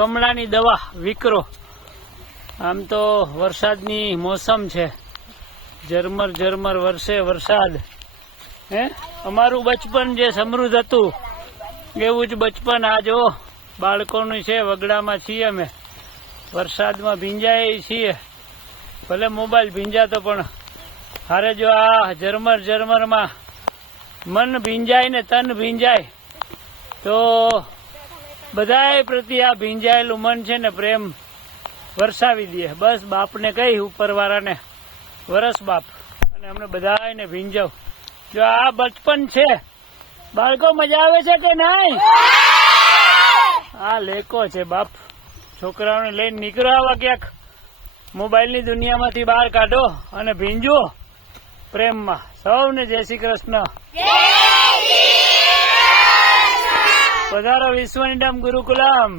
કમળાની દવા વિકરો. આમ તો વરસાદની મોસમ છે, ઝરમર ઝરમર વરસે વરસાદ. હે, અમારું બચપન જે સમૃદ્ધ હતું એવું જ બચપન આ જો બાળકોનું છે. વગડામાં છીએ અમે, વરસાદમાં ભીંજાય છીએ. ભલે મોબાઈલ ભીંજાતો પણ હારે જો આ ઝરમર ઝરમરમાં મન ભીંજાય ને તન ભીંજાય તો બધાય પ્રત્યે આ ભીંજાયેલું મન છે ને પ્રેમ વરસાવી દે. બસ બાપને કહી ઉપરવાળાને વરસ બાપ, અને અમને બધાને ભીંજાવ. જો આ બચપન છે બાળકો, મજા આવે છે કે નહીં? આ લેકો છે બાપ. છોકરાઓને લઈને નીકળો, આવા ક્યાંક મોબાઈલની દુનિયામાંથી બહાર કાઢો અને ભીંજો પ્રેમમાં. સૌને જય શ્રી કૃષ્ણ. પધારો વિશ્વની ડમ ગુરુકુલમ.